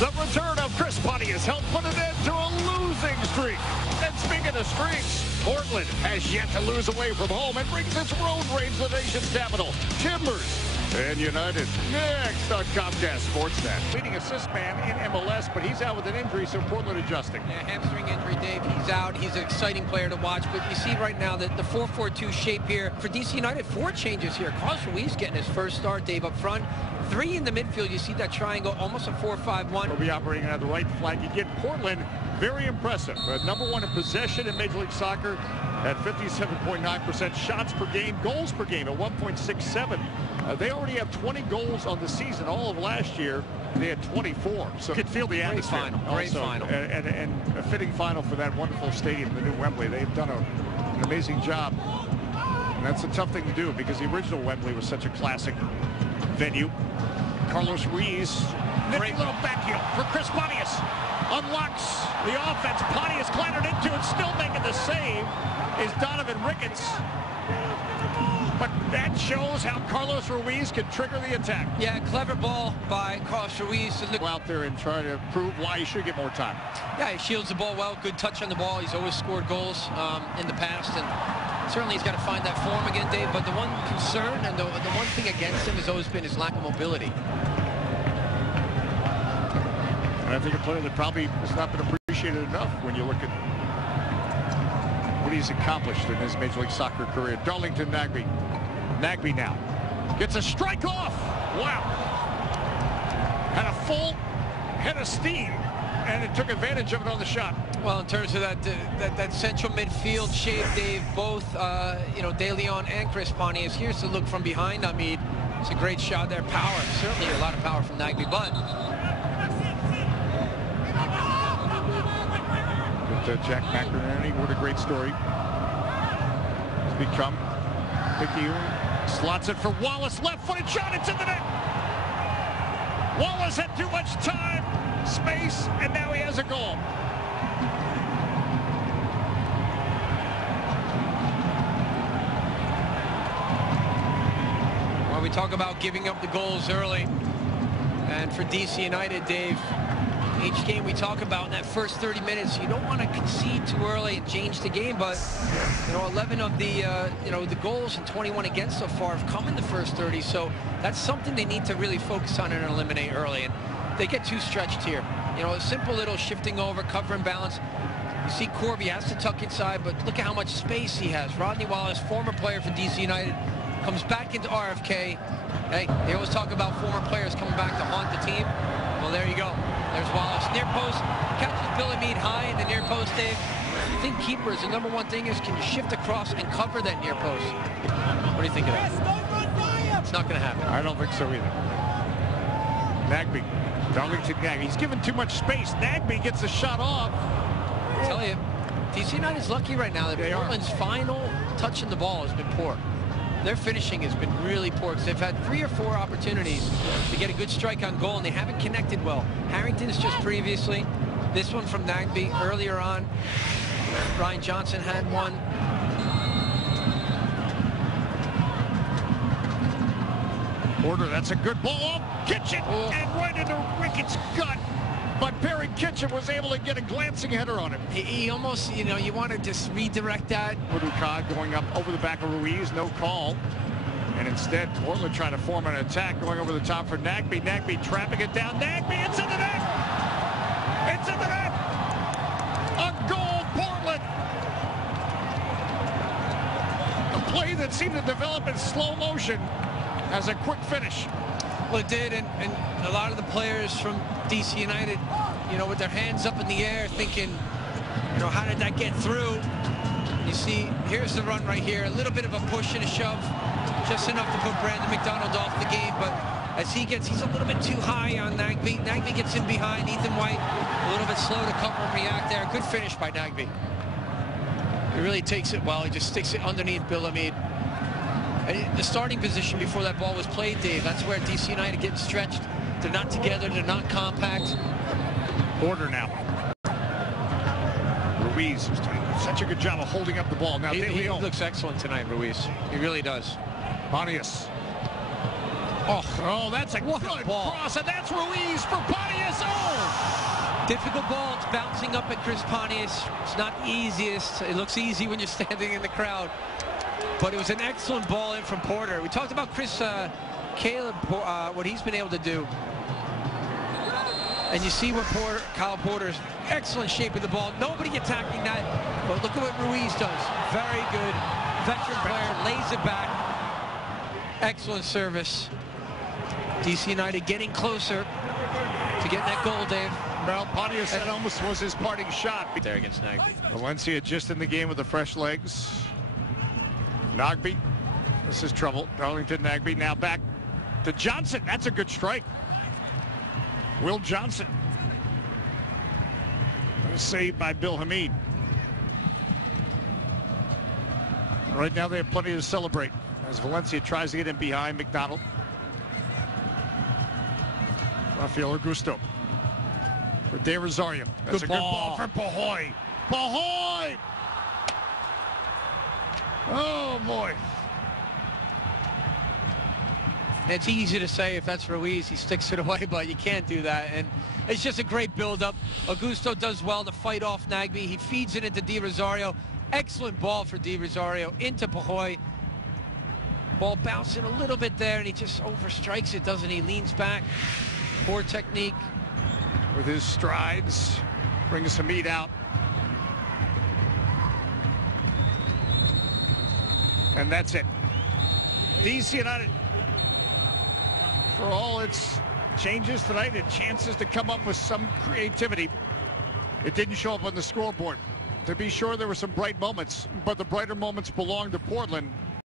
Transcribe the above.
The return of Chris Pontius helped put an end to a losing streak. And speaking of streaks, Portland has yet to lose away from home and brings its road rage to the nation's capital. Timbers and United next on Comcast Sportsnet. Leading assist man in MLS, but he's out with an injury, so Portland adjusting. Yeah, hamstring injury, Dave. He's out. He's an exciting player to watch, but you see right now that the 4-4-2 shape here for DC United. 4 changes here. Carlos Ruiz getting his first start, Dave, up front. 3 in the midfield. You see that triangle, almost a 4-5-1. We'll be operating on the right flank. Again, Portland, very impressive. #1 in possession in Major League Soccer at 57.9%. Shots per game, goals per game at 1.67. They already have 20 goals on the season. All of last year, they had 24. So you can feel the atmosphere. Great final. And a fitting final for that wonderful stadium, the new Wembley. They've done an amazing job. And that's a tough thing to do because the original Wembley was such a classic venue. Carlos Ruiz, great little backheel for Chris Pontius. Unlocks the offense. Pontius clattered into it, still making the save is Donovan Ricketts. But that shows how Carlos Ruiz can trigger the attack. Yeah, clever ball by Carlos Ruiz to go out there and try to prove why he should get more time. Yeah, he shields the ball well. Good touch on the ball. He's always scored goals in the past, and certainly he's got to find that form again, Dave. But the one concern and the one thing against him has always been his lack of mobility. And I think a player that probably has not been appreciated enough when you look at what he's accomplished in his Major League Soccer career. Darlington Nagbe. Nagbe now gets a strike off. Wow. Had a full head of steam, and it took advantage of it on the shot. Well, in terms of that central midfield shape, Dave, both De Leon and Chris Pontius. Here's the look from behind. I mean, it's a great shot there. Power, certainly a lot of power from Nagbe, but Jack McInerney, what a great story. It's become Mickey slots it for Wallace, left-footed shot, it's in the net. Wallace had too much time, space, and now he has a goal. Well, we talk about giving up the goals early, and for DC United, Dave, each game we talk about in that first 30 minutes, you don't want to concede too early and change the game, but 11 of the the goals and 21 against so far have come in the first 30, so that's something they need to really focus on and eliminate early, and they get too stretched here. A simple little shifting over, cover and balance. You see Corby has to tuck inside, but look at how much space he has. Rodney Wallace, former player for DC United, comes back into RFK. Hey, they always talk about former players coming back to haunt the team. Well, there you go. There's Wallace. Near post. Catches Billy Mead high in the near post, Dave. I think keepers, the #1 thing is, can you shift across and cover that near post? What do you think of that? It's not going to happen. I don't think so either. Nagbe. Darlington Nagbe. He's given too much space. Nagbe gets the shot off. I tell you, DC United's lucky right now that Portland's final touch in the ball has been poor. Their finishing has been really poor because they've had 3 or 4 opportunities to get a good strike on goal, and they haven't connected well. Harrington's just previously. This one from Nagbe earlier on. Ryan Johnson had one. Order, that's a good ball. Kitchen, and right into Ricketts' gut. But Perry Kitchen was able to get a glancing header on him. He almost, you want to just redirect that. Buduka going up over the back of Ruiz, no call. And instead, Portland trying to form an attack, going over the top for Nagbe. Nagbe trapping it down. Nagbe, it's in the net! It's in the net! A goal, Portland! A play that seemed to develop in slow motion has a quick finish. Well, it did, and a lot of the players from DC United, with their hands up in the air, thinking, how did that get through? You see, here's the run right here. A little bit of a push and a shove, just enough to put Brandon McDonald off the game, but as he's a little bit too high on Nagbe. Nagbe gets in behind. Ethan White, a little bit slow to cover and react there. Good finish by Nagbe. He really takes it well. He just sticks it underneath Billy Mead. The starting position before that ball was played, Dave, that's where DC United gets stretched. They're not together, they're not compact. Order now. Ruiz is doing such a good job of holding up the ball. Now, he looks excellent tonight, Ruiz. He really does. Pontius. Oh, that's a good ball. Cross, and that's Ruiz for Pontius. Oh! Difficult ball. It's bouncing up at Chris Pontius. It's not the easiest. It looks easy when you're standing in the crowd. But it was an excellent ball in from Porter. We talked about Caleb, what he's been able to do. And you see what Kyle Porter's excellent shape of the ball. Nobody attacking that. But look at what Ruiz does. Very good. Veteran player, lays it back. Excellent service. DC United getting closer to getting that goal, Dave. Well, Pontius, that almost was his parting shot. There against Nagbe. Valencia just in the game with the fresh legs. Nagbe, this is trouble. Darlington Nagbe now back to Johnson. That's a good strike. Will Johnson. Saved by Bill Hamid. Right now they have plenty to celebrate as Valencia tries to get in behind McDonald. Rafael Augusto for De Rosario. That's a good ball for Pahoy. Pahoy! Oh, boy. It's easy to say if that's Ruiz, he sticks it away, but you can't do that. And it's just a great build-up. Augusto does well to fight off Nagbe. He feeds it into De Rosario. Excellent ball for De Rosario into Pahoy. Ball bouncing a little bit there, and he just overstrikes it, doesn't he? Leans back. Poor technique. With his strides, brings Hamid out. And that's it. DC United, for all its changes tonight and chances to come up with some creativity, it didn't show up on the scoreboard. To be sure, there were some bright moments, but the brighter moments belong to Portland.